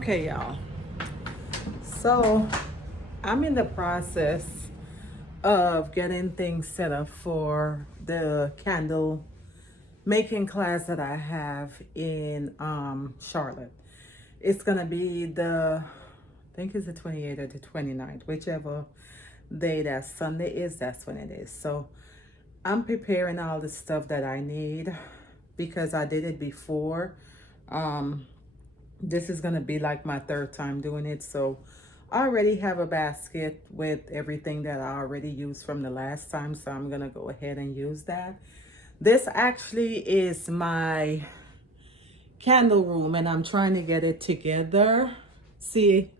Okay, y'all. So I'm in the process of getting things set up for the candle making class that I have in Charlotte. It's gonna be I think it's the 28th or the 29th, whichever day that Sunday is, that's when it is. So I'm preparing all the stuff that I need because I did it before. This is gonna be like my third time doing it, so I already have a basket with everything that I already used from the last time, so I'm gonna go ahead and use that. This actually is my candle room, and I'm trying to get it together. See,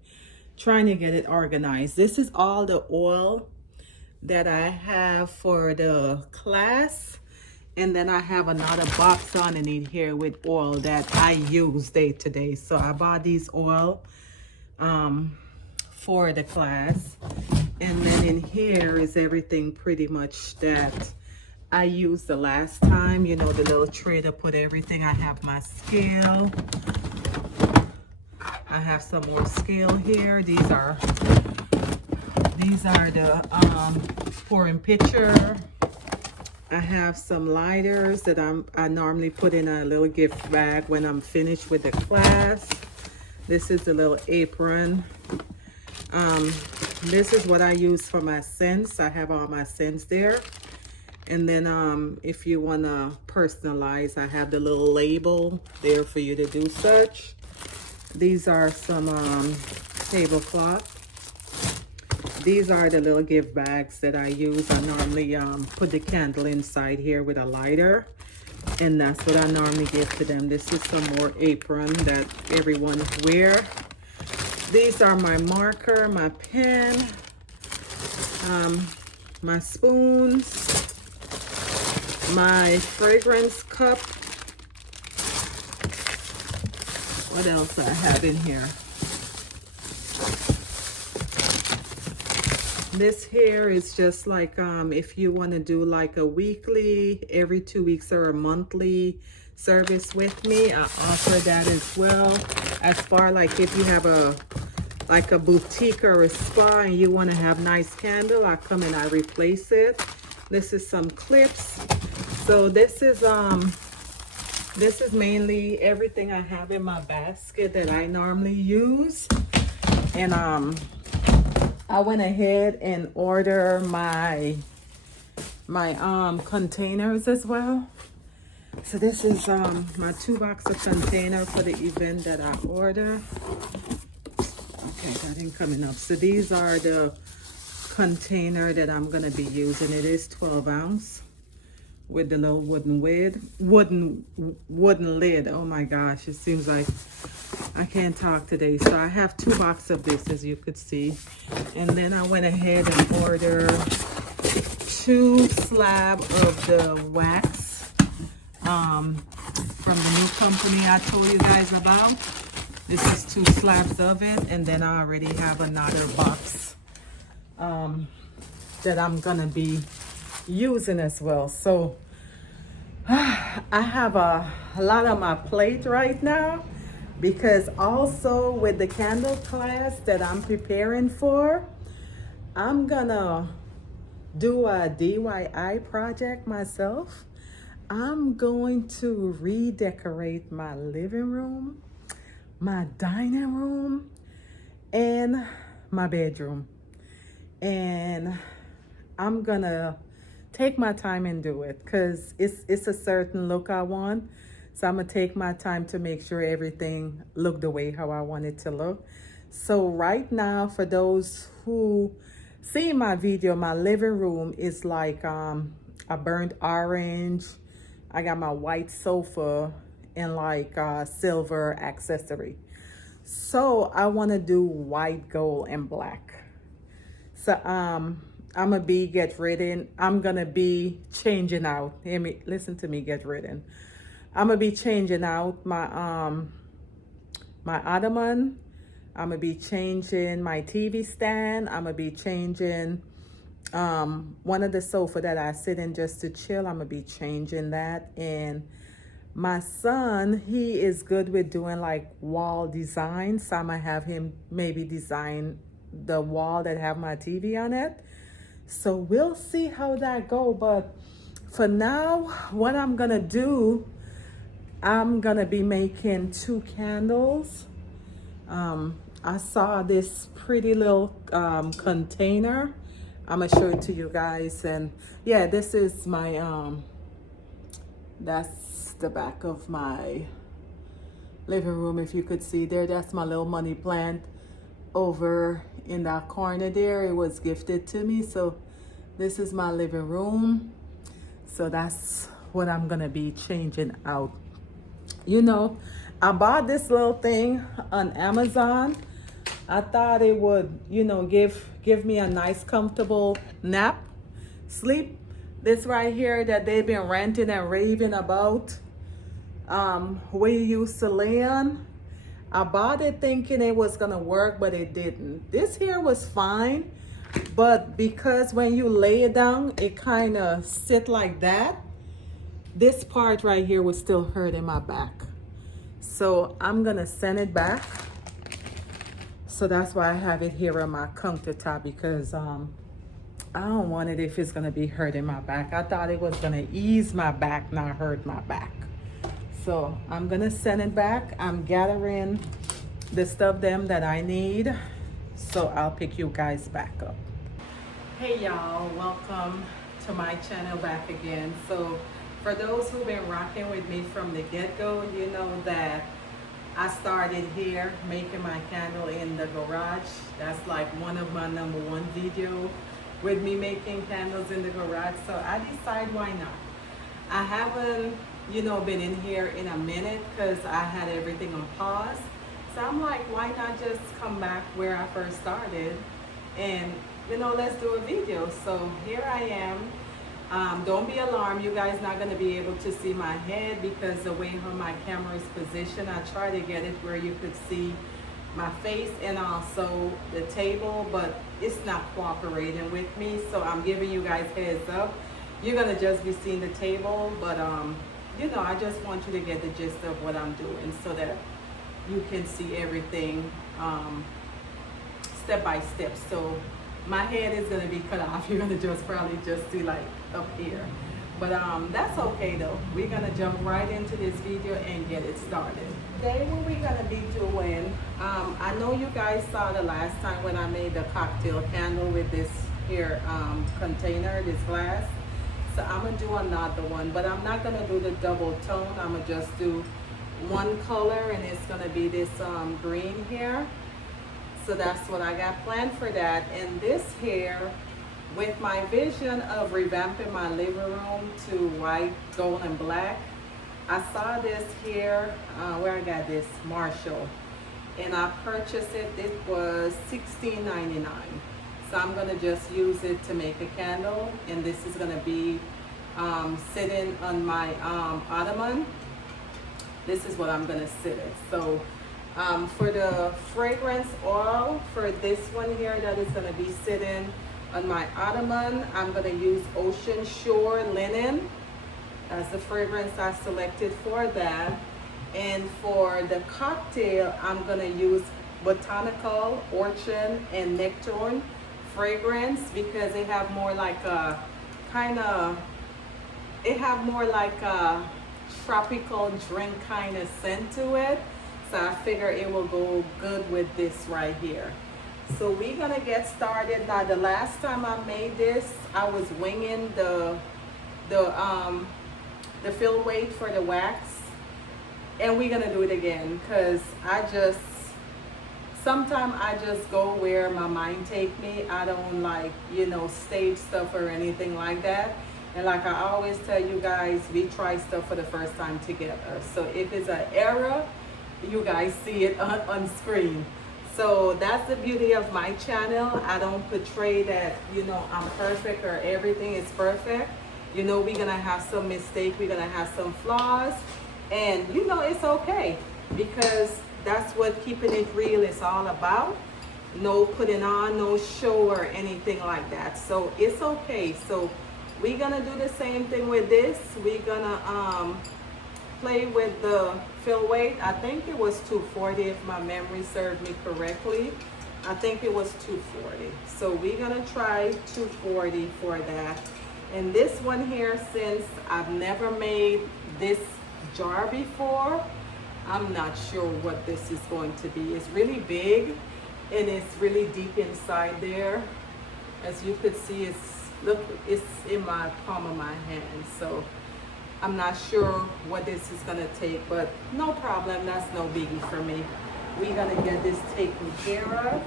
trying to get it organized. This is all the oil that I have for the class. And then I have another box underneath here with oil that I use day to day. So I bought these oil for the class. And then in here is everything pretty much that I used the last time. You know, the little tray to put everything. I have my scale. I have some more scale here. These are the pouring pitcher. I have some lighters that I normally put in a little gift bag when I'm finished with the class. This is the little apron. This is what I use for my scents. I have all my scents there. And then if you want to personalize, I have the little label there for you to do such. These are some tablecloth. These are the little gift bags that I use. I normally put the candle inside here with a lighter, and that's what I normally give to them. This is some more apron that everyone wear. These are my marker, my pen, my spoons, my fragrance cup. What else I have in here? This here is just like if you want to do like a weekly, every 2 weeks, or a monthly service with me, I offer that as well. As far like if you have a boutique or a spa and you want to have nice candle, I come and I replace it. This is some clips. So this is mainly everything I have in my basket that I normally use. And I went ahead and ordered my containers as well. So this is my 2-box of container for the event that I ordered. Okay, that ain't coming up. So these are the container that I'm gonna be using. It is 12 ounce with the little wooden lid. Oh my gosh, it seems like I can't talk today. So I have 2 boxes of this, as you could see. And then I went ahead and ordered 2 slabs of the wax from the new company I told you guys about. This is 2 slabs of it. And then I already have another box that I'm gonna be using as well. So I have a lot on my plate right now, because also with the candle class that I'm preparing for, I'm gonna do a DIY project myself. I'm going to redecorate my living room, my dining room, and my bedroom. And I'm gonna take my time and do it, because it's a certain look I want. So I'm gonna take my time to make sure everything look the way how I want it to look. So right now, for those who see my video, my living room is like a burnt orange. I got my white sofa and like silver accessory. So I want to do white, gold, and black. So I'm gonna be I'm gonna be changing out. Hear me, listen to me, get ridden. I'm gonna be changing out my my ottoman. I'm gonna be changing my TV stand. I'm gonna be changing one of the sofa that I sit in just to chill. I'm gonna be changing that, and My son, he is good with doing like wall designs. So I'm gonna have him maybe design the wall that have my TV on it. So we'll see how that go. But for now, what I'm gonna do, I'm gonna be making 2 candles. I saw this pretty little container. I'm gonna show it to you guys. And yeah, this is my that's the back of my living room. If you could see there, that's my little money plant over in that corner there. It was gifted to me. So this is my living room. So that's what I'm gonna be changing out. You know, I bought this little thing on Amazon. I thought it would, you know, give me a nice comfortable nap, sleep. This right here that they've been ranting and raving about, where you used to lay on. I bought it thinking it was gonna work, but it didn't. This here was fine, but because when you lay it down, it kind of sit like that. This part right here was still hurting my back. So I'm gonna send it back. So that's why I have it here on my countertop, because I don't want it if it's gonna be hurting my back. I thought it was gonna ease my back, not hurt my back. So I'm gonna send it back. I'm gathering the stuff them that I need. So I'll pick you guys back up. Hey y'all, welcome to my channel back again. So for those who've been rocking with me from the get-go, you know that I started here making my candle in the garage. That's like one of my #1 video with me making candles in the garage. So I decided why not. I haven't, you know, been in here in a minute because I had everything on pause. So I'm like, why not just come back where I first started and, you know, let's do a video. So here I am. Don't be alarmed, you guys not going to be able to see my head because the way how my camera is positioned, I try to get it where you could see my face and also the table, but it's not cooperating with me. So I'm giving you guys heads up. You're going to just be seeing the table, but you know, I just want you to get the gist of what I'm doing so that you can see everything step by step. So my head is going to be cut off. You're going to just probably just see like up here, but that's okay though. We're going to jump right into this video and get it started. Today what we're going to be doing, I know you guys saw the last time when I made the cocktail candle with this here container, this glass. So I'm going to do another one, but I'm not going to do the double tone. I'm going to just do one color, and it's going to be this green here. So that's what I got planned for that. And this here, with my vision of revamping my living room to white, gold, and black, I saw this here, where I got this, Marshall. And I purchased it, it was $16.99. So I'm gonna just use it to make a candle. And this is gonna be sitting on my ottoman. This is what I'm gonna sit it. So for the fragrance oil, for this one here that is gonna be sitting on my ottoman, I'm gonna use Ocean Shore Linen as the fragrance I selected for that. And for the cocktail, I'm gonna use Botanical, Orchid, and Nectarine fragrance because they have more like a tropical drink kind of scent to it. So I figure it will go good with this right here. So we're gonna get started. Now the last time I made this, I was winging the fill weight for the wax, and we're gonna do it again because sometimes I just go where my mind take me. I don't like, you know, stage stuff or anything like that. And like I always tell you guys, we try stuff for the first time together. So if it's an error, you guys see it on screen. So that's the beauty of my channel. I don't portray that, you know, I'm perfect or everything is perfect. You know, we're gonna have some mistakes, we're gonna have some flaws, and you know, it's okay because that's what keeping it real is all about. No putting on, no show or anything like that. So it's okay. So we're gonna do the same thing with this. We're gonna play with the fill weight. I think it was 240 if my memory served me correctly. I think it was 240. So we're gonna try 240 for that. And this one here, since I've never made this jar before, I'm not sure what this is going to be. It's really big and it's really deep inside there. As you could see, it's in my palm of my hand. So I'm not sure what this is gonna take, but no problem, that's no biggie for me. We're gonna get this taken care of.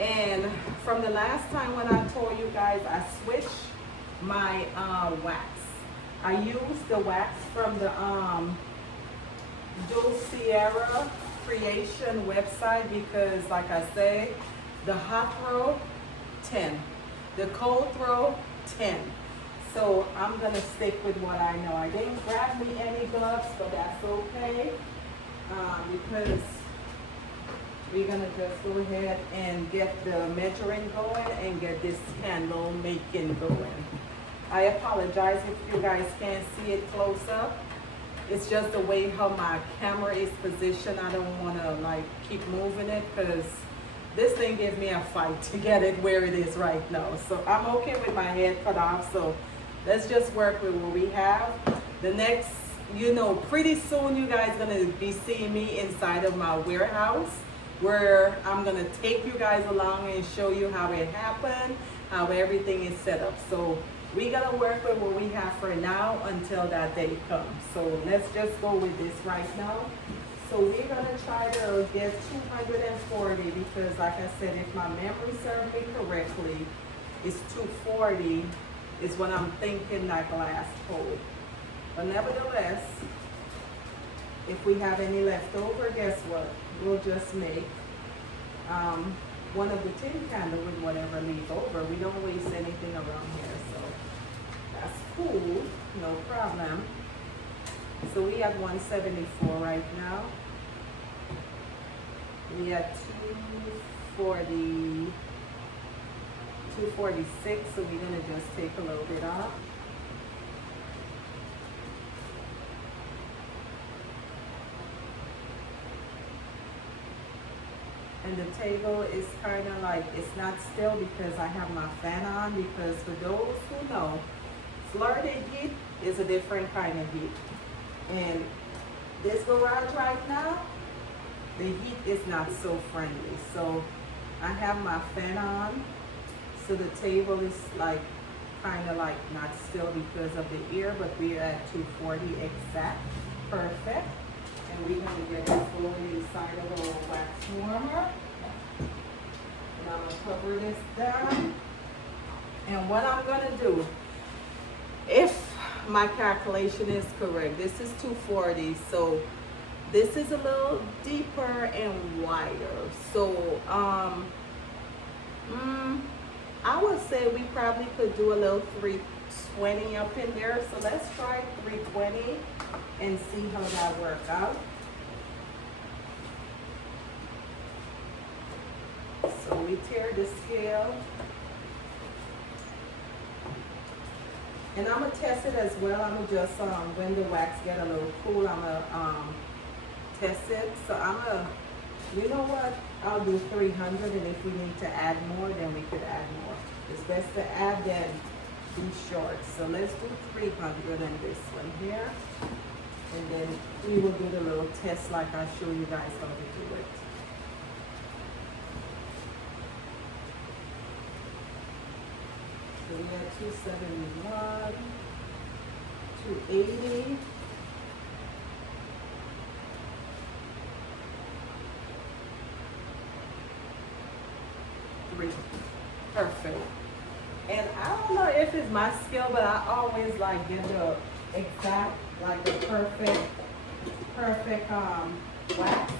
And from the last time when I told you guys, I switched my wax. I used the wax from the Joe Sierra Creation website because, like I say, the hot throw, 10. The cold throw, 10. So I'm gonna stick with what I know. I didn't grab me any gloves, but that's okay because we're gonna just go ahead and get the measuring going and get this candle making going. I apologize if you guys can't see it close up. It's just the way how my camera is positioned. I don't wanna like keep moving it because this thing gives me a fight to get it where it is right now. So I'm okay with my head cut off. So let's just work with what we have. The next, you know, pretty soon you guys gonna be seeing me inside of my warehouse where I'm gonna take you guys along and show you how it happened, how everything is set up. So we gotta work with what we have for now until that day comes. So let's just go with this right now. So we're gonna try to get 240 because, like I said, if my memory serves me correctly, it's 240 is what I'm thinking that glass hold. But nevertheless, if we have any left over, guess what? We'll just make one of the tin candle with whatever leaves over. We don't waste anything around here, so that's cool, no problem. So we have 174 right now. We have 240, 246, so we're gonna just take a little bit off. And the table is kind of like, it's not still because I have my fan on, because for those who know, Florida heat is a different kind of heat. And this garage right now, the heat is not so friendly. So I have my fan on, so the table is like kind of like not still because of the air, but we're at 240 exact, perfect. And we're gonna get this going inside of the wax warmer. And I'm gonna cover this down. And what I'm gonna do, if my calculation is correct, this is 240, so this is a little deeper and wider. So I would say we probably could do a little 320 up in there. So let's try 320 and see how that works out. So we tear the scale. And I'm gonna test it as well. I'm gonna just, when the wax get a little cool, I'm gonna test it. So I'm gonna, you know what? I'll do 300, and if we need to add more, then we could add more. It's best to add than be short. So let's do 300 in this one here. And then we will do the little test like I show you guys how to do it. So we have 271, 280. Perfect. And I don't know if it's my skill, but I always like get the exact, like the perfect wax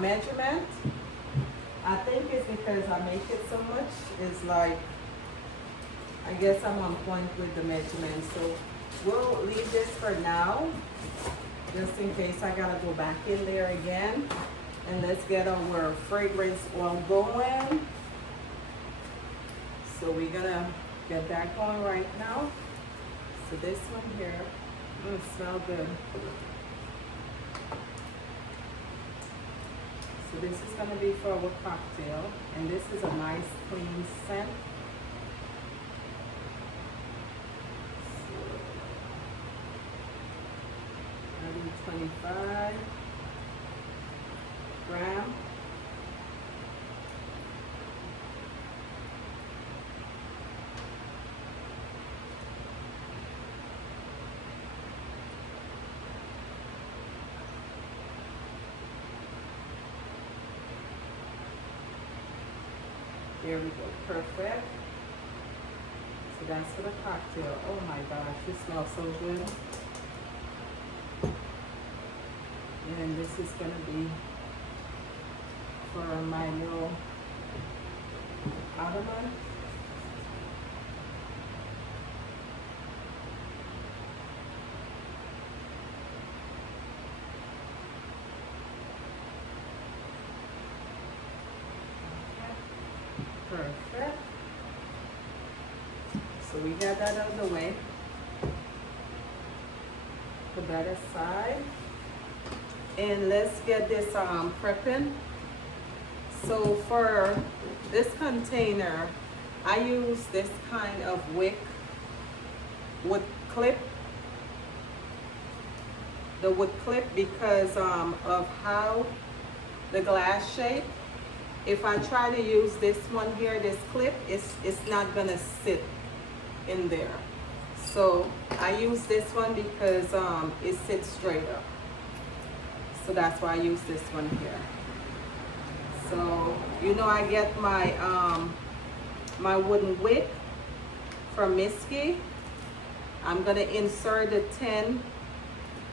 measurement. I think it's because I make it so much. It's like, I guess I'm on point with the measurement. So we'll leave this for now, just in case I gotta go back in there again. And let's get our fragrance oil going. So we're gonna get that going right now. So this one here, It smells good. So this is going to be for our cocktail, and this is a nice clean scent. So, 25 grams. There we go, perfect. So that's for the cocktail. Oh my gosh, it smells so good. And this is gonna be for my little ottoman. Perfect. So we got that out of the way. Put that aside. And let's get this prepping. So for this container, I use this kind of wick wood clip. The wood clip because of how the glass shape. If I try to use this one here, this clip, it's not gonna sit in there. So I use this one because it sits straight up. So that's why I use this one here. So, you know, I get my my wooden wick from Miski. I'm gonna insert the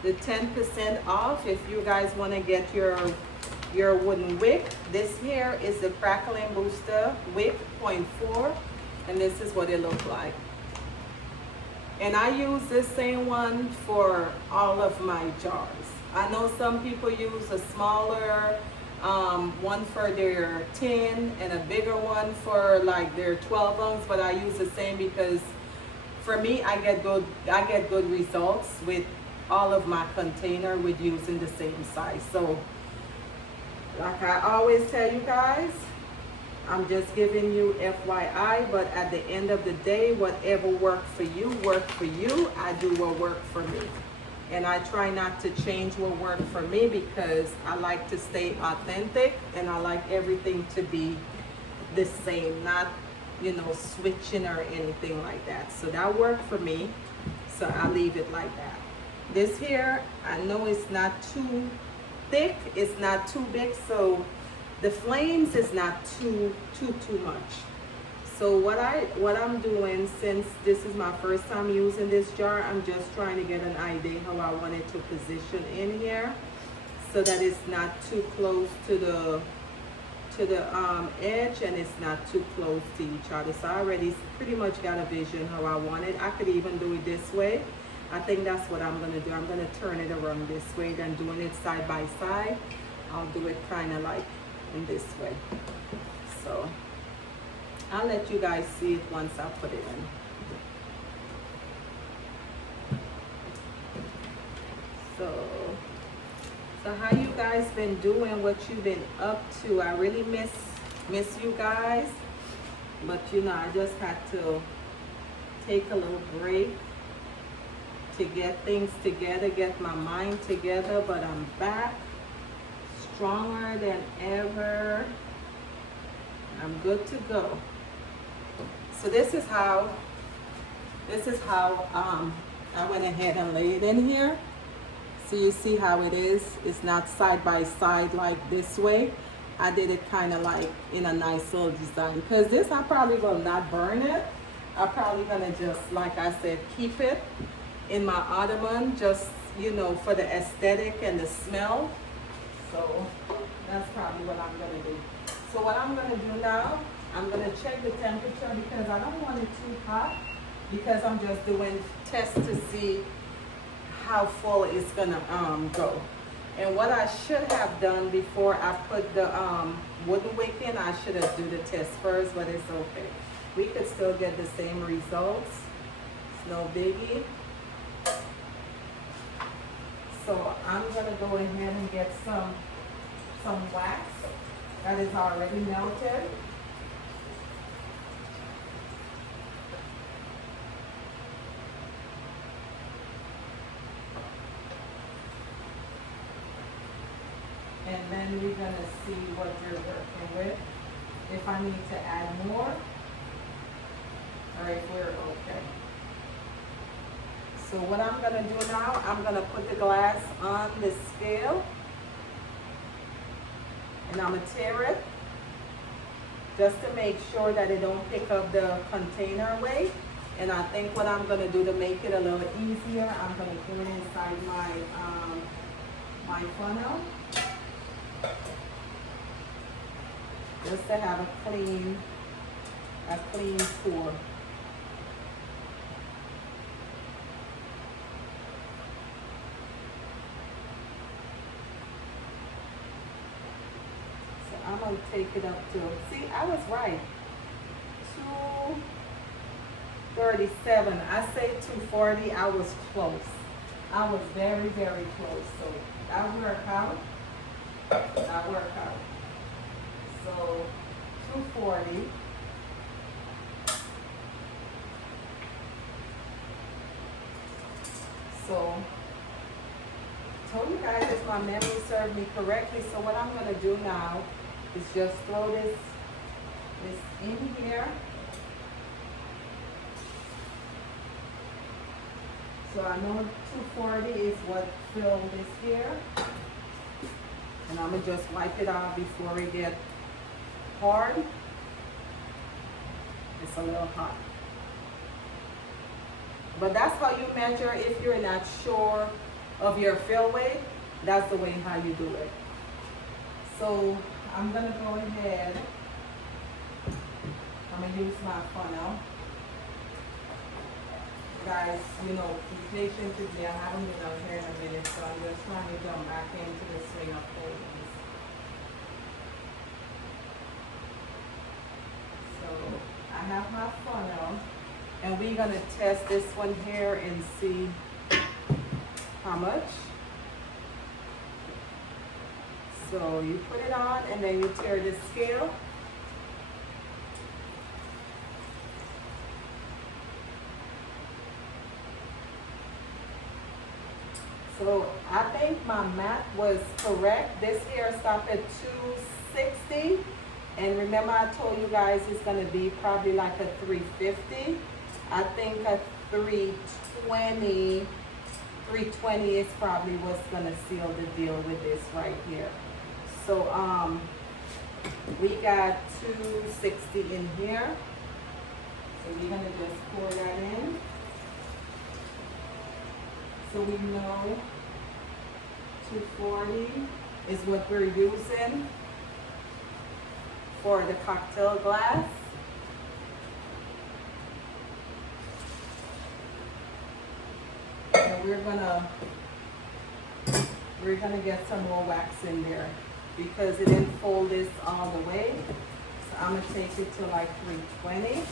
10% off if you guys wanna get your wooden wick. This here is the Crackling Booster Wick 0.4, and this is what it looks like. And I use this same one for all of my jars. I know some people use a smaller one for their 10 and a bigger one for like their 12 ounce, but I use the same because for me, I get good results with all of my container with using the same size. So like I always tell you guys, I'm just giving you FYI, but at the end of the day, whatever works for you, I do what works for me. And I try not to change what works for me because I like to stay authentic and I like everything to be the same, not, you know, switching or anything like that. So that worked for me, so I leave it like that. This here, I know it's not too thick, it's not too big, so the flames is not too much. So what I'm doing, since this is my first time using this jar, I'm just trying to get an idea how I want it to position in here so that it's not too close to the edge and it's not too close to each other. So I already pretty much got a vision how I want it. I could even do it this way. I think that's what I'm gonna do. I'm gonna turn it around this way, then doing it side by side. I'll do it kind of like in this way. So I'll let you guys see it once I put it in. So how you guys been doing? What you been up to? I really miss you guys, but you know, I just had to take a little break to get things together, get my mind together, but I'm back stronger than ever. I'm good to go. So this is how I went ahead and laid it in here. So you see how it is. It's not side by side like this way. I did it kind of like in a nice little design. Because this, I probably will not burn it. I'm probably gonna just, like I said, keep it in my ottoman, just, you know, for the aesthetic and the smell. So that's probably what I'm gonna do. So what I'm gonna do now, I'm gonna check the temperature because I don't want it too hot, because I'm just doing tests to see how full it's gonna go. And what I should have done before I put the wooden wick in, I should have do the test first, but it's okay. We could still get the same results. It's no biggie. So I'm gonna go ahead and get some wax that is already melted. And then we're gonna see what you're working with. If I need to add more, or if we're okay. So what I'm gonna do now, I'm gonna put the glass on the scale, and I'm gonna tear it, just to make sure that it don't pick up the container weight. And I think what I'm gonna do to make it a little easier, I'm gonna put it inside my funnel, just to have a clean pour. So I'm gonna take it up to, see, I was right, 237. I say 240, I was close. I was very, very close. So that worked out. That worked out. So 240. So told you guys if my memory served me correctly. So what I'm gonna do now is just throw this in here. So I know 240 is what filled this here. And I'm gonna just wipe it off before it gets hard. It's a little hot. But that's how you measure if you're not sure of your fill weight. That's the way how you do it. So I'm gonna go ahead. I'm gonna use my funnel. Guys, you know, be patient with me. I haven't been out here in a minute, so I'm just trying to jump back into the swing of things. So I have my funnel, and we're gonna test this one here and see how much. So you put it on, and then you tear the scale. So I think my math was correct. This here stopped at 260. And remember I told you guys it's gonna be probably like a 350. I think a 320 is probably what's gonna seal the deal with this right here. So we got 260 in here. So we're gonna just pour that in. So we know 240 is what we're using for the cocktail glass. And we're gonna get some more wax in there because it didn't fold this all the way. So I'm gonna take it to like 320.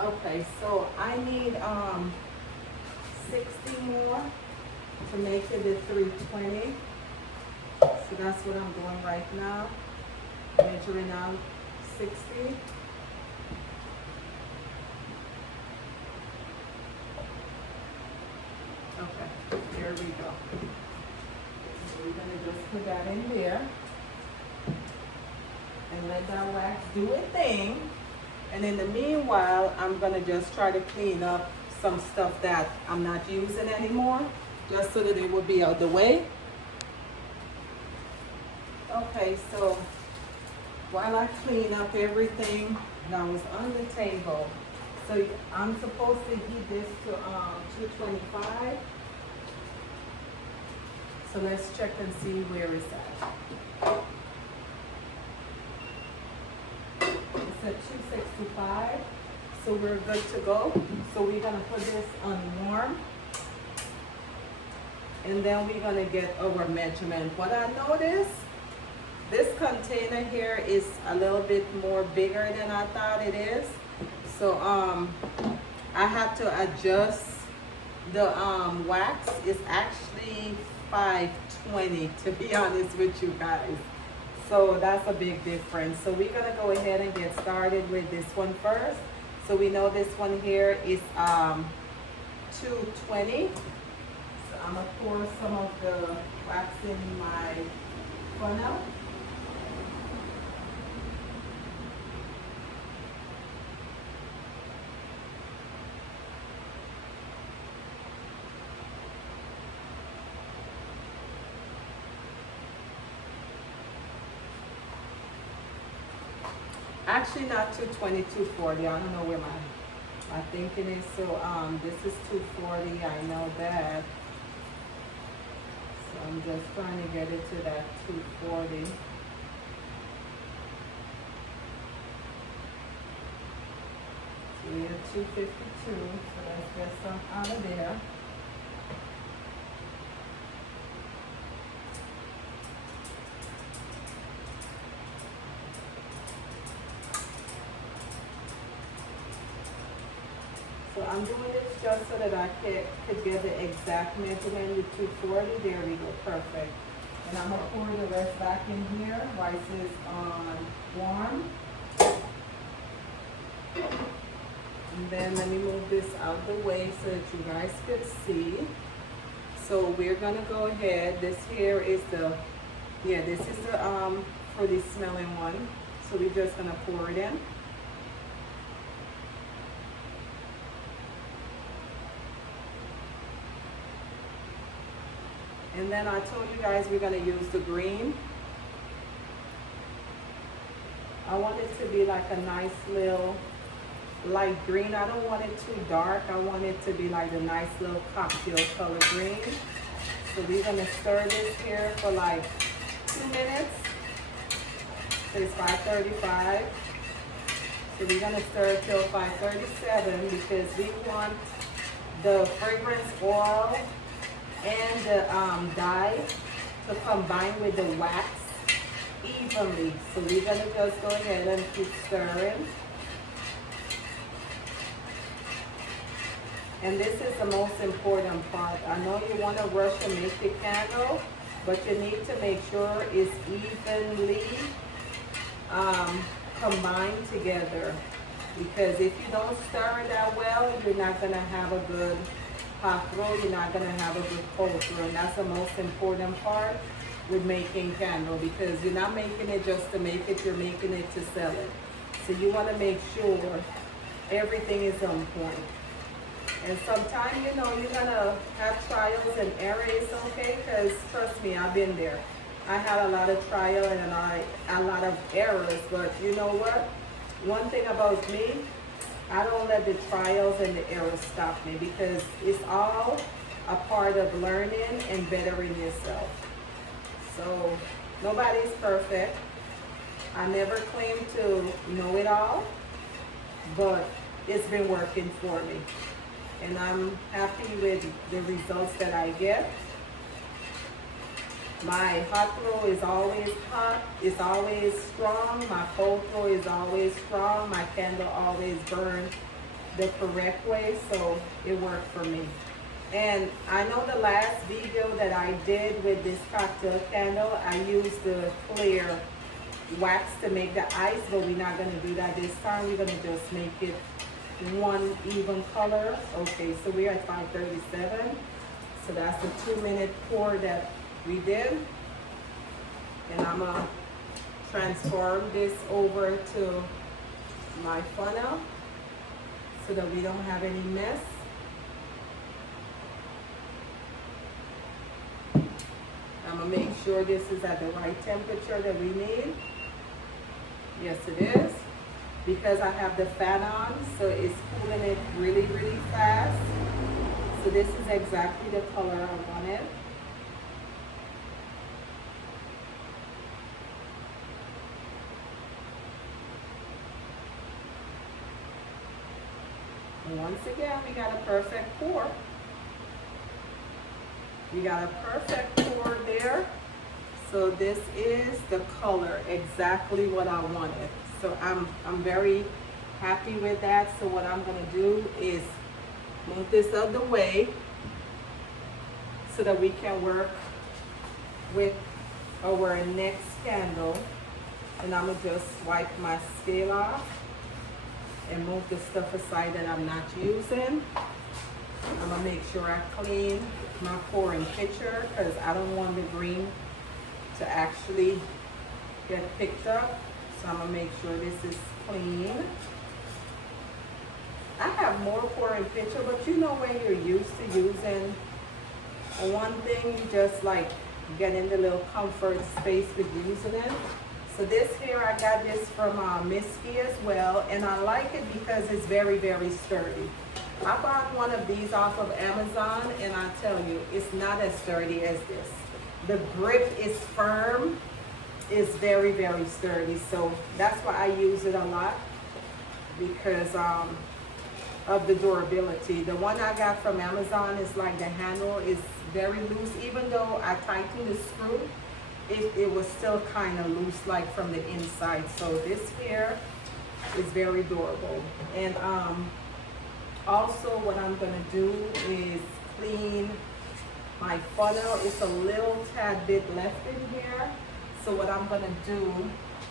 Okay, so I need 60 more to make it at 320. So that's what I'm doing right now. Measuring out 60. Okay, there we go. So we're gonna just put that in there and let that wax do its thing. And in the meanwhile, I'm gonna just try to clean up some stuff that I'm not using anymore, just so that it will be out the way. Okay, so while I clean up everything that was on the table, so I'm supposed to heat this to 225. So let's check and see where it's at. It's at 265, so we're good to go. So we're gonna put this on warm, and then we're gonna get our measurement. What I noticed, this container here is a little bit more bigger than I thought it is. So I have to adjust the wax. Is actually 520, to be honest with you guys. So that's a big difference. So we're gonna go ahead and get started with this one first. So we know this one here is 220. So I'm gonna pour some of the wax in my funnel. Actually not 220, 240. I don't know where my thinking is. So this is 240. I know that. So I'm just trying to get it to that 240. So we have 252. So let's get some out of there. So I'm doing this just so that I could get the exact measurement with 240. There we go, perfect. And I'm gonna pour the rest back in here. Rice is on warm. And then let me move this out the way so that you guys could see. So we're gonna go ahead. This here is the, this is the pretty smelling one. So we're just gonna pour it in. And then I told you guys we're gonna use the green. I want it to be like a nice little light green. I don't want it too dark. I want it to be like a nice little cocktail color green. So we're gonna stir this here for like 2 minutes. So it's 5:35. So we're gonna stir it till 5:37 because we want the fragrance oil and the dye to combine with the wax evenly. So we're gonna just go ahead and keep stirring. And this is the most important part. I know you want to rush and make the candle, but you need to make sure it's evenly combined together. Because if you don't stir it that well, you're not gonna have a good hot throw, you're not gonna have a good cold throw. And that's the most important part with making candle, because you're not making it just to make it, you're making it to sell it. So you wanna make sure everything is on point. And sometimes, you know, you're gonna have trials and errors, okay? Because trust me, I've been there. I had a lot of trial and a lot of errors, but you know what? One thing about me, I don't let the trials and the errors stop me, because it's all a part of learning and bettering yourself. So nobody's perfect. I never claim to know it all, but it's been working for me. And I'm happy with the results that I get. My hot throw is always hot, it's always strong. My cold throw is always strong. My candle always burns the correct way, so it worked for me. And I know the last video that I did with this cocktail candle, I used the clear wax to make the ice, but we're not gonna do that this time. We're gonna just make it one even color. Okay, so we're at 5:37. So that's the 2-minute pour that we did. And I'm gonna transform this over to my funnel so that we don't have any mess. I'm gonna make sure this is at the right temperature that we need. Yes, it is. Because I have the fan on, so it's cooling it really, really fast. So this is exactly the color I wanted. And once again, we got a perfect pour. We got a perfect pour there. So this is the color, exactly what I wanted. So I'm very happy with that. So what I'm gonna do is move this out of the way so that we can work with our next candle. And I'm gonna just wipe my scale off and move the stuff aside that I'm not using. I'm gonna make sure I clean my pouring pitcher because I don't want the green to actually get picked up. So I'm gonna make sure this is clean. I have more pouring pitcher, but you know when you're used to using one thing, you just like get in the little comfort space with using it. So this here, I got this from Misky as well, and I like it because it's very, very sturdy. I bought one of these off of Amazon, and I tell you, it's not as sturdy as this. The grip is firm, it's very, very sturdy. So that's why I use it a lot, because of the durability. The one I got from Amazon is like the handle is very loose. Even though I tightened the screw, it was still kind of loose like from the inside. So this here is very durable. And also what I'm gonna do is clean my funnel. It's a little tad bit left in here. So what I'm gonna do,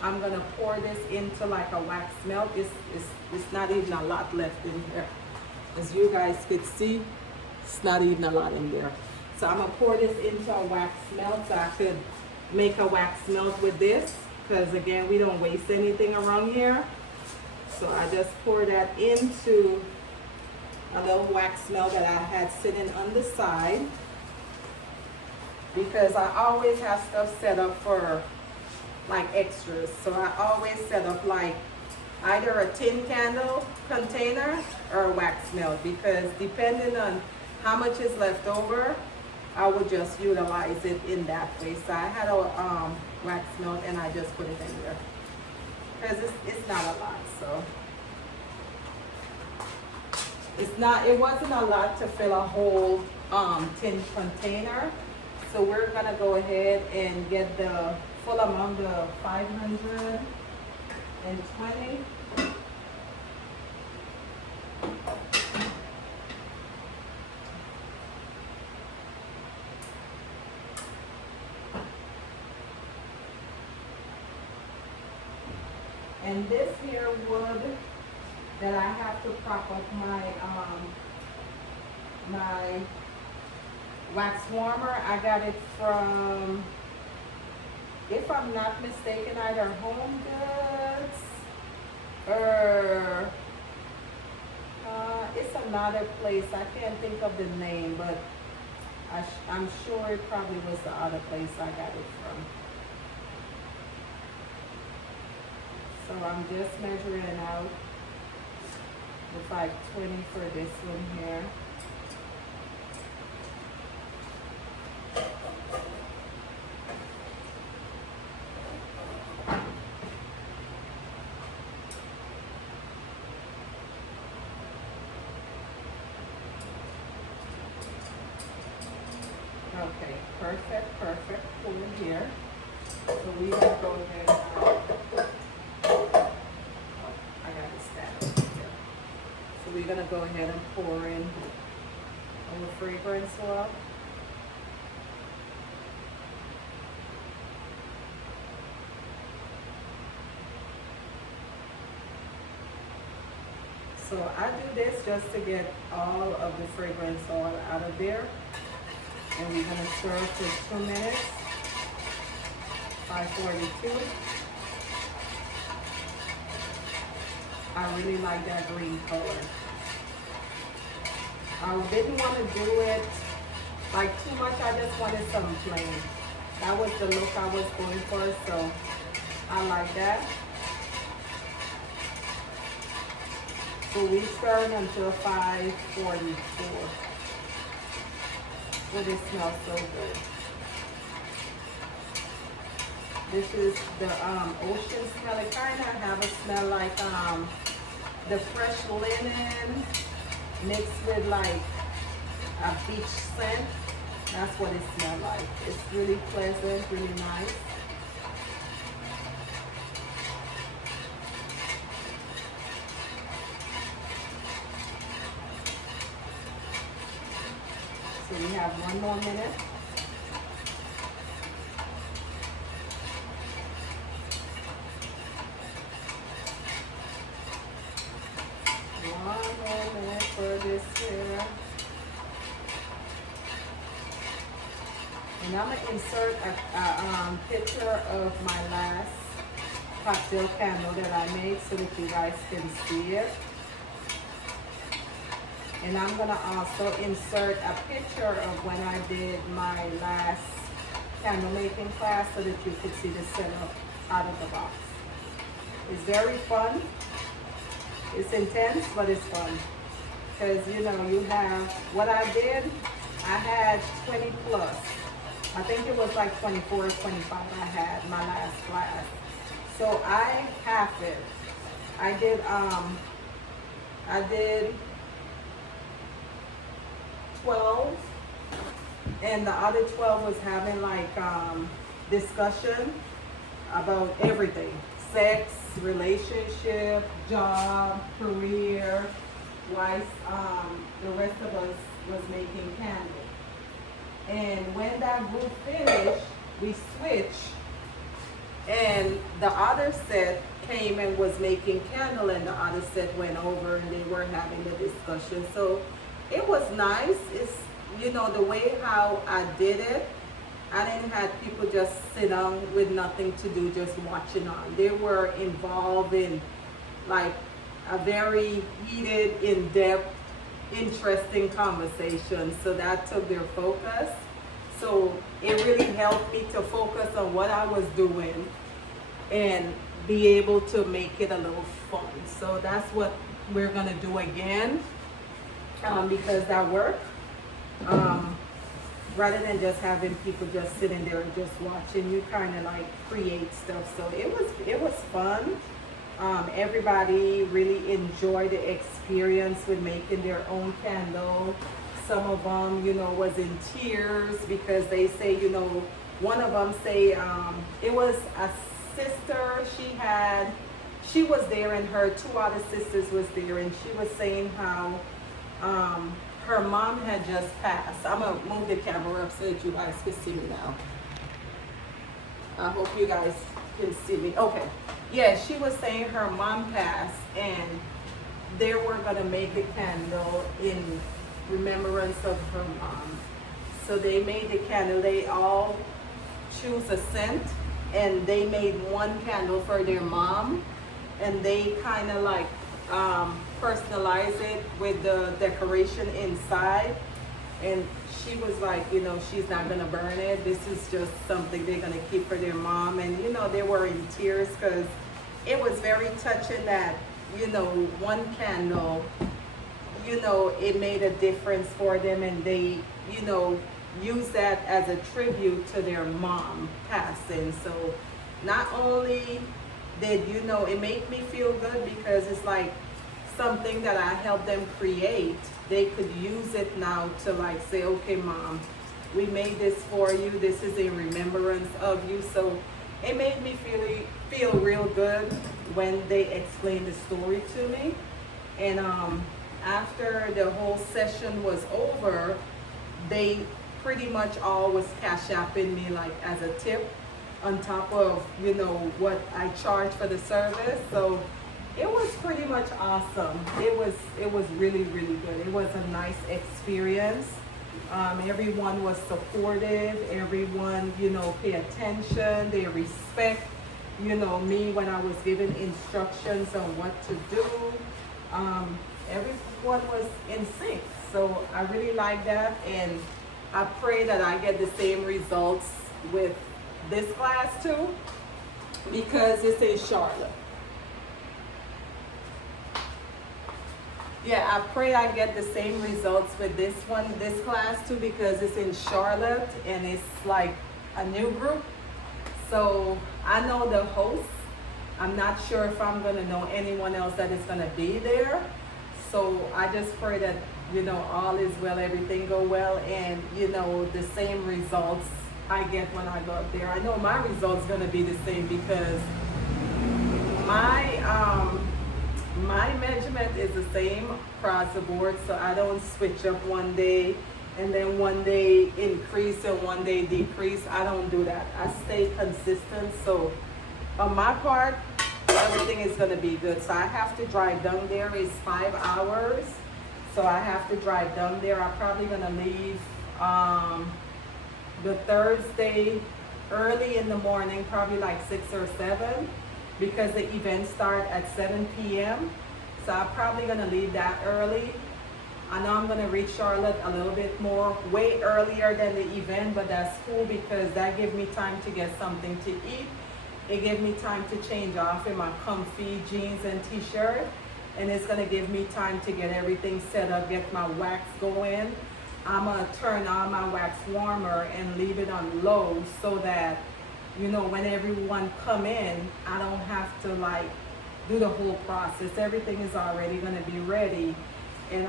I'm gonna pour this into like a wax melt. It's not even a lot left in here. As you guys could see, it's not even a lot in there. So I'm gonna pour this into a wax melt so I could make a wax melt with this, because again, we don't waste anything around here. So I just pour that into a little wax melt that I had sitting on the side, because I always have stuff set up for like extras. So I always set up like either a tin candle container or a wax melt, because depending on how much is left over, I would just utilize it in that way. So I had a wax melt and I just put it in there because it's not a lot. So it wasn't a lot to fill a whole tin container. So we're gonna go ahead and get the full amount of 520. And this here wood that I have to prop up my my wax warmer, I got it from, if I'm not mistaken, either Home Goods or it's another place. I can't think of the name, but I'm sure it probably was the other place I got it from. So I'm just measuring it out with like 20 for this one here. Okay, perfect pour here. So we will go ahead and I got to stand here. So we're gonna go ahead and pour in our fragrance oil. So I do this just to get all of the fragrance oil out of there. And we're gonna stir for 2 minutes, 542. I really like that green color. I didn't want to do it like too much. I just wanted something plain. That was the look I was going for, so I like that. So we stir it until 544. Oh, it smells so good. This is the ocean smell. It kind of have a smell like the fresh linen mixed with like a beach scent. That's what it smells like. It's really pleasant, really nice. So we have 1 more minute. One more minute for this here. And I'm going to insert a picture of my last cocktail candle that I made so that you guys can see it. And I'm going to also insert a picture of when I did my last candle making class so that you could see the setup out of the box. It's very fun. It's intense, but it's fun. Because, you know, you have, what I did, I had 20 plus. I think it was like 24 or 25 I had my last class. So I half it. I did 12, and the other 12 was having like discussion about everything: sex, relationship, job, career. Whilst the rest of us was making candles. And when that group finished, we switched, and the other set came and was making candle, and the other set went over and they were having the discussion. So it was nice. It's, you know, the way how I did it, I didn't have people just sit down with nothing to do, just watching on. They were involved in like a very heated, in-depth, interesting conversation. So that took their focus. So it really helped me to focus on what I was doing and be able to make it a little fun. So that's what we're gonna do again, because that worked. Rather than just having people just sitting there and just watching, you kind of like create stuff. So it was fun. Everybody really enjoyed the experience with making their own candle. Some of them, you know, was in tears because they say, you know, one of them say it was a sister she was there, and her 2 other sisters was there, and she was saying how her mom had just passed. I'm gonna move the camera up so that you guys can see me now. I hope you guys can see me. Okay. Yeah, she was saying her mom passed, and they were gonna make a candle in remembrance of her mom. So they made the candle. They all choose a scent, and they made one candle for their mom, and they kind of like personalize it with the decoration inside. And she was like, you know, she's not gonna burn it. This is just something they're gonna keep for their mom. And you know, they were in tears because it was very touching that, you know, one candle, you know, it made a difference for them, and they, you know, use that as a tribute to their mom passing. So not only did, you know, it made me feel good because it's like something that I helped them create. They could use it now to like say, okay, mom, we made this for you. This is in remembrance of you. So it made me feel real good when they explained the story to me. And after the whole session was over, they pretty much all was cash apping me like as a tip on top of, you know, what I charged for the service. So it was pretty much awesome. It was really, really good. It was a nice experience. Everyone was supportive. Everyone, you know, pay attention. They respect, you know, me when I was giving instructions on what to do. Everyone was in sync. So I really like that, and I pray that I get the same results with this class too, because it's in Charlotte. Yeah, I pray I get the same results with this class too, because it's in Charlotte and it's like a new group. So I know the host. I'm not sure if I'm gonna know anyone else that is gonna be there. So I just pray that, you know, all is well, everything go well, and you know, the same results I get when I go up there. I know my results gonna be the same because my measurement is the same across the board, so I don't switch up one day and then one day increase and one day decrease. I don't do that. I stay consistent. So on my part, everything is gonna be good. So I have to drive down there. It's 5 hours. So I have to drive down there. I'm probably gonna leave the Thursday early in the morning, probably like 6 or 7, because the event start at 7 p.m. So I'm probably gonna leave that early. I know I'm gonna reach Charlotte a little bit more, way earlier than the event, but that's cool because that gives me time to get something to eat. It gives me time to change off in my comfy jeans and t-shirt, and it's gonna give me time to get everything set up, get my wax going. I'm gonna turn on my wax warmer and leave it on low so that, you know, when everyone come in, I don't have to like do the whole process. Everything is already gonna be ready, and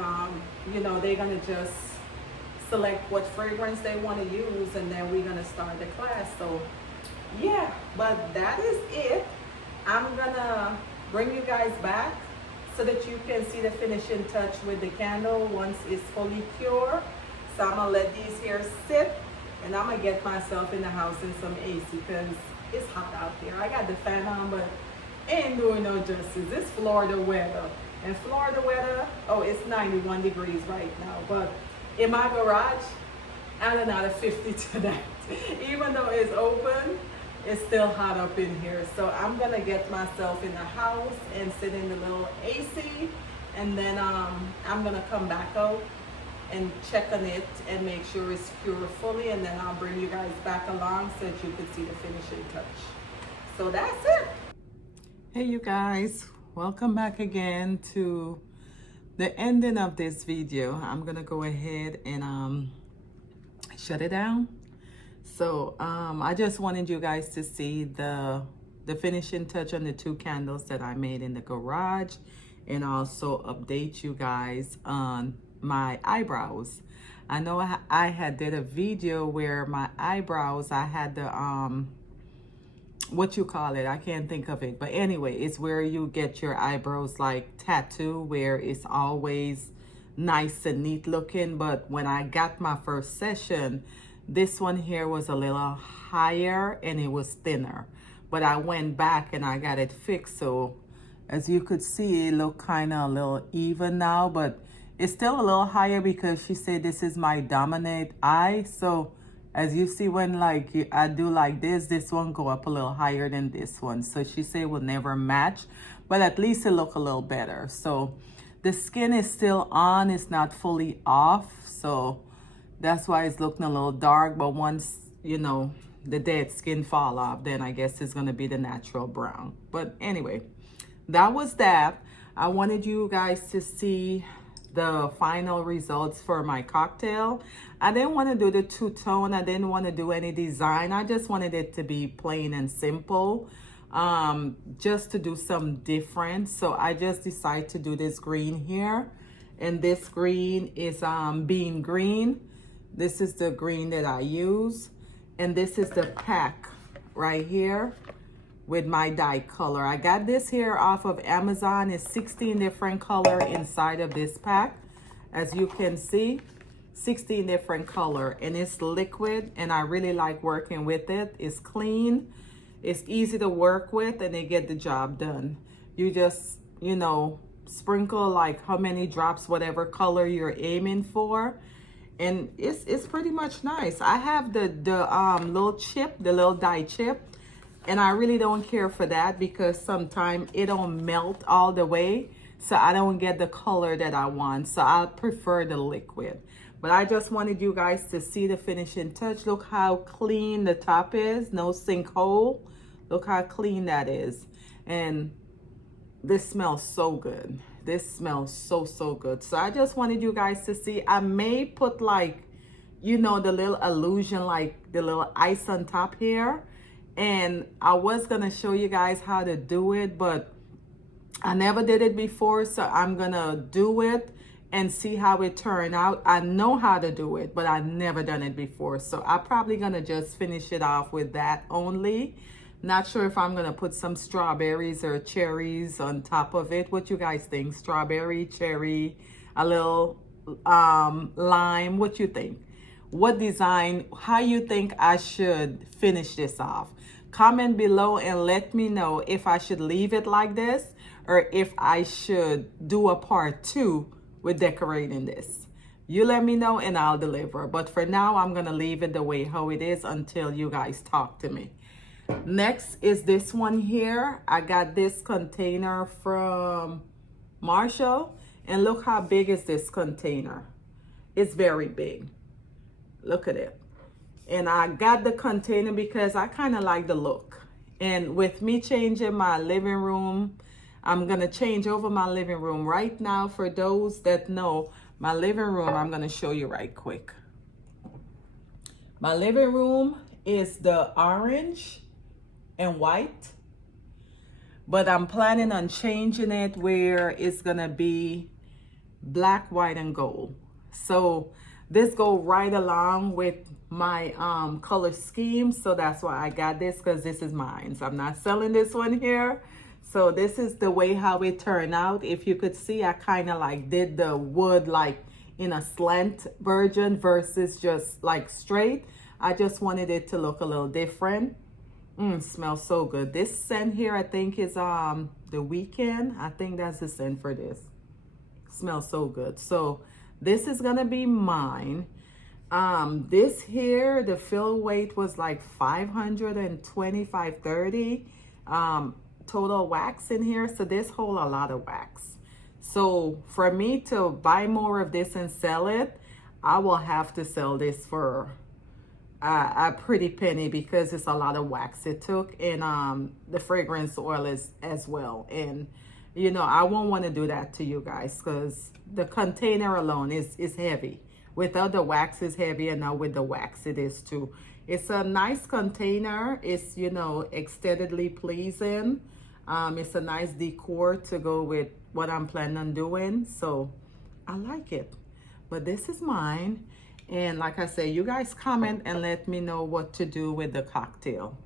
you know, they're gonna just select what fragrance they want to use, and then we're gonna start the class. So yeah, but that is it. I'm gonna bring you guys back so that you can see the finishing touch with the candle once it's fully cured. So I'm gonna let these here sit, and I'm gonna get myself in the house in some AC because it's hot out there. I got the fan on, but it ain't doing no justice. It's Florida weather. And Florida weather, oh, it's 91 degrees right now. But in my garage, add another 50 to that. Even though it's open, it's still hot up in here. So I'm gonna get myself in the house and sit in the little AC, and then I'm gonna come back out and check on it and make sure it's cured fully, and then I'll bring you guys back along so that you can see the finishing touch. So that's it. Hey you guys, welcome back again to the ending of this video. I'm gonna go ahead and shut it down. So I just wanted you guys to see the finishing touch on the 2 candles that I made in the garage, and also update you guys on my eyebrows. I know I had did a video where my eyebrows, I had the what you call it, I can't think of it, but anyway, it's where you get your eyebrows like tattoo, where it's always nice and neat looking. But when I got my first session, this one here was a little higher and it was thinner, but I went back and I got it fixed. So as you could see, it look kind of a little even now, but it's still a little higher because she said this is my dominant eye. So as you see, when like I do like this one go up a little higher than this one. So she said it will never match, but at least it look a little better. So the skin is still on, it's not fully off. So that's why it's looking a little dark. But once, you know, the dead skin fall off, then I guess it's gonna be the natural brown. But anyway, that was that. I wanted you guys to see the final results for my cocktail. I didn't want to do the two-tone. I didn't want to do any design. I just wanted it to be plain and simple, just to do some different. So I just decided to do this green here, and this green is bean green. This is the green that I use, and this is the pack right here with my dye color. I got this here off of Amazon. It's 16 different color inside of this pack. As you can see, 16 different color, and it's liquid, and I really like working with it. It's clean, it's easy to work with, and they get the job done. You just, you know, sprinkle like how many drops, whatever color you're aiming for, and it's pretty much nice. I have the little chip, the little dye chip, and I really don't care for that because sometimes it don't melt all the way, so I don't get the color that I want. So I prefer the liquid. But I just wanted you guys to see the finishing touch. Look how clean the top is, no sinkhole. Look how clean that is. And this smells so good. This smells so good. So I just wanted you guys to see. I may put like, you know, the little illusion, like the little ice on top here. And I was gonna show you guys how to do it, but I never did it before, so I'm gonna do it and see how it turned out. I know how to do it, but I've never done it before, so I'm probably gonna just finish it off with that only. Not sure if I'm gonna put some strawberries or cherries on top of it. What you guys think? Strawberry, cherry, a little lime. What you think? What design, how you think I should finish this off? Comment below and let me know if I should leave it like this or if I should do a part 2 with decorating this. You let me know and I'll deliver. But for now, I'm going to leave it the way how it is until you guys talk to me. Next is this one here. I got this container from Marshall. And look how big is this container. It's very big. Look at it. And I got the container because I kind of like the look. And with me changing my living room, I'm going to change over my living room right now. For those that know my living room, I'm going to show you right quick. My living room is the orange and white. But I'm planning on changing it where it's going to be black, white, and gold. So this go right along with my color scheme. So that's why I got this, because this is mine. So I'm not selling this one here. So this is the way how it turned out. If you could see, I kind of like did the wood like in a slant version versus just like straight. I just wanted it to look a little different. Smells so good. This scent here, I think is the Weekend. I think that's the scent for this. Smells so good. So this is gonna be mine. This here, the fill weight was like 520, 530 total wax in here. So this hold a lot of wax. So for me to buy more of this and sell it, I will have to sell this for a pretty penny because it's a lot of wax it took, and the fragrance oil is as well. And you know, I won't want to do that to you guys because the container alone is heavy. Without the wax is heavy, and now with the wax it is too. It's a nice container. It's, you know, aesthetically pleasing. It's a nice decor to go with what I'm planning on doing. So I like it. But this is mine. And like I say, you guys comment and let me know what to do with the cocktail.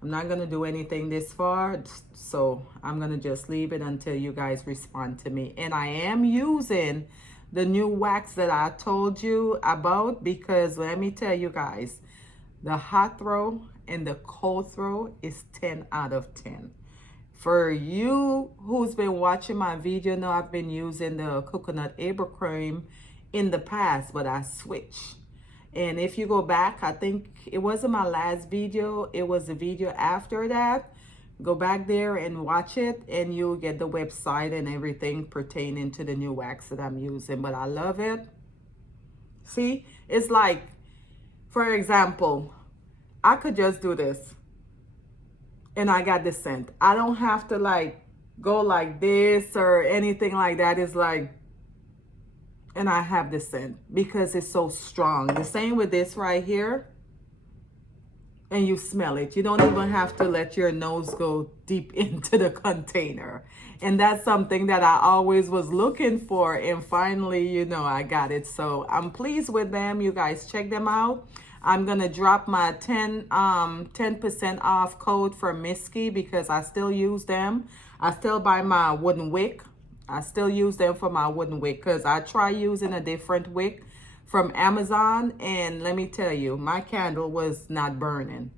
I'm not going to do anything this far, so I'm going to just leave it until you guys respond to me. And I am using the new wax that I told you about, because let me tell you guys, the hot throw and the cold throw is 10 out of 10. For you who's been watching my video, know I've been using the coconut Abercrombie in the past, but I switched. And if you go back, I think it wasn't my last video, it was the video after that. Go back there and watch it, and you'll get the website and everything pertaining to the new wax that I'm using. But I love it. See, it's like, for example, I could just do this and I got the scent. I don't have to like go like this or anything like that. It's like, and I have the scent because it's so strong. The same with this right here. And you smell it. You don't even have to let your nose go deep into the container. And that's something that I always was looking for. And finally, you know, I got it. So I'm pleased with them. You guys check them out. I'm going to drop my 10% off code for Misky because I still use them. I still buy my wooden wick. I still use them for my wooden wick because I try using a different wick from Amazon, and let me tell you, my candle was not burning.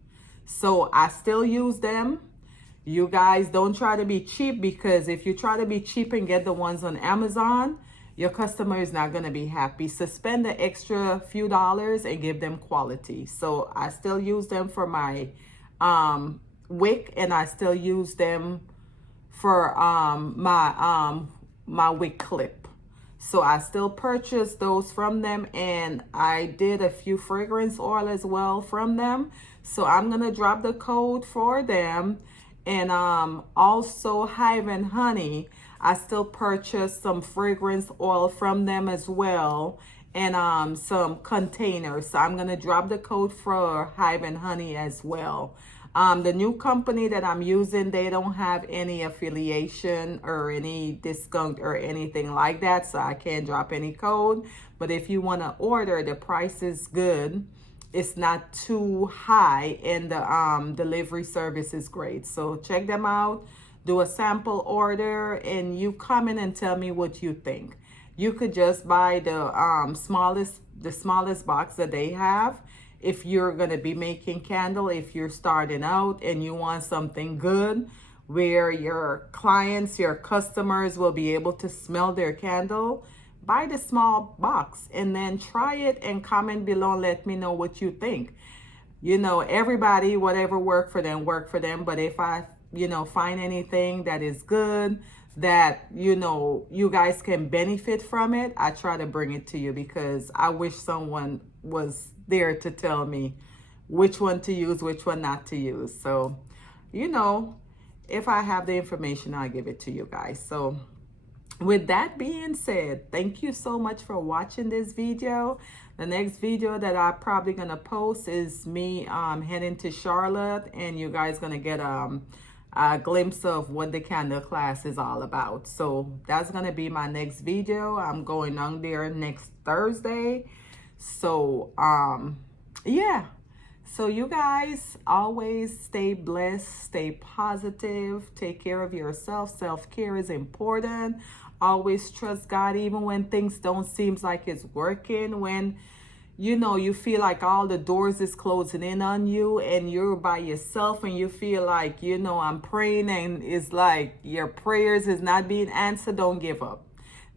So I still use them. You guys don't try to be cheap, because if you try to be cheap and get the ones on Amazon, your customer is not going to be happy. So spend the extra few dollars and give them quality. So I still use them for my wick, and I still use them for my wick clip. So I still purchased those from them, and I did a few fragrance oil as well from them. So I'm gonna drop the code for them. And also Hive and Honey, I still purchased some fragrance oil from them as well, and some containers. So I'm gonna drop the code for Hive and Honey as well. The new company that I'm using, they don't have any affiliation or any discount or anything like that, so I can't drop any code. But if you want to order, the price is good. It's not too high, and the delivery service is great. So check them out, do a sample order, and you comment and tell me what you think. You could just buy the smallest box that they have. If you're going to be making candle, if you're starting out and you want something good where your clients, your customers will be able to smell their candle, buy the small box and then try it and comment below and let me know what you think. You know, everybody, whatever work for them, but if I, you know, find anything that is good, that, you know, you guys can benefit from it, I try to bring it to you, because I wish someone was there to tell me which one to use, which one not to use. So, you know, if I have the information, I'll give it to you guys. So with that being said, thank you so much for watching this video. The next video that I'm probably gonna post is me heading to Charlotte, and you guys gonna get a glimpse of what the candle class is all about. So that's gonna be my next video. I'm going on there next Thursday. So yeah, so you guys always stay blessed, stay positive, take care of yourself. Self-care is important. Always trust God even when things don't seem like it's working, when you know you feel like all the doors is closing in on you and you're by yourself and you feel like, you know, I'm praying and it's like your prayers is not being answered. Don't give up.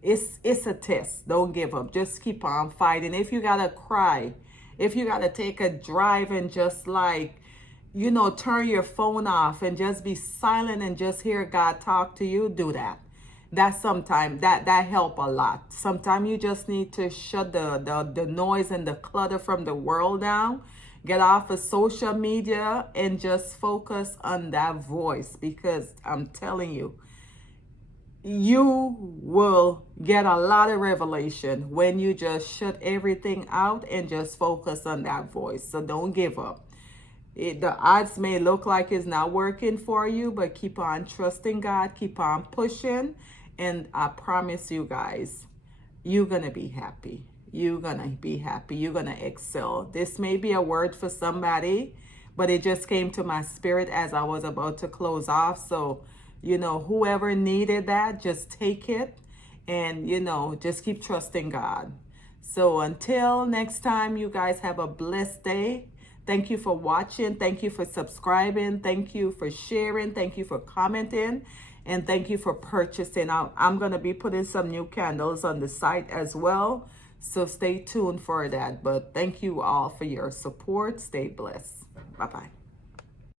It's a test. Don't give up. Just keep on fighting. If you gotta cry, if you gotta take a drive and just like, you know, turn your phone off and just be silent and just hear God talk to you, do that. That's sometimes that help a lot. Sometimes you just need to shut the noise and the clutter from the world down, get off of social media and just focus on that voice, because I'm telling you, you will get a lot of revelation when you just shut everything out and just focus on that voice. So don't give up. The odds may look like it's not working for you, but keep on trusting God, keep on pushing, and I promise you guys, you're gonna be happy. You're gonna be happy. You're gonna excel. This may be a word for somebody, but it just came to my spirit as I was about to close off. So, you know, whoever needed that, just take it and, you know, just keep trusting God. So until next time, you guys have a blessed day. Thank you for watching. Thank you for subscribing. Thank you for sharing. Thank you for commenting. And thank you for purchasing. I'm going to be putting some new candles on the site as well. So stay tuned for that. But thank you all for your support. Stay blessed. Bye-bye.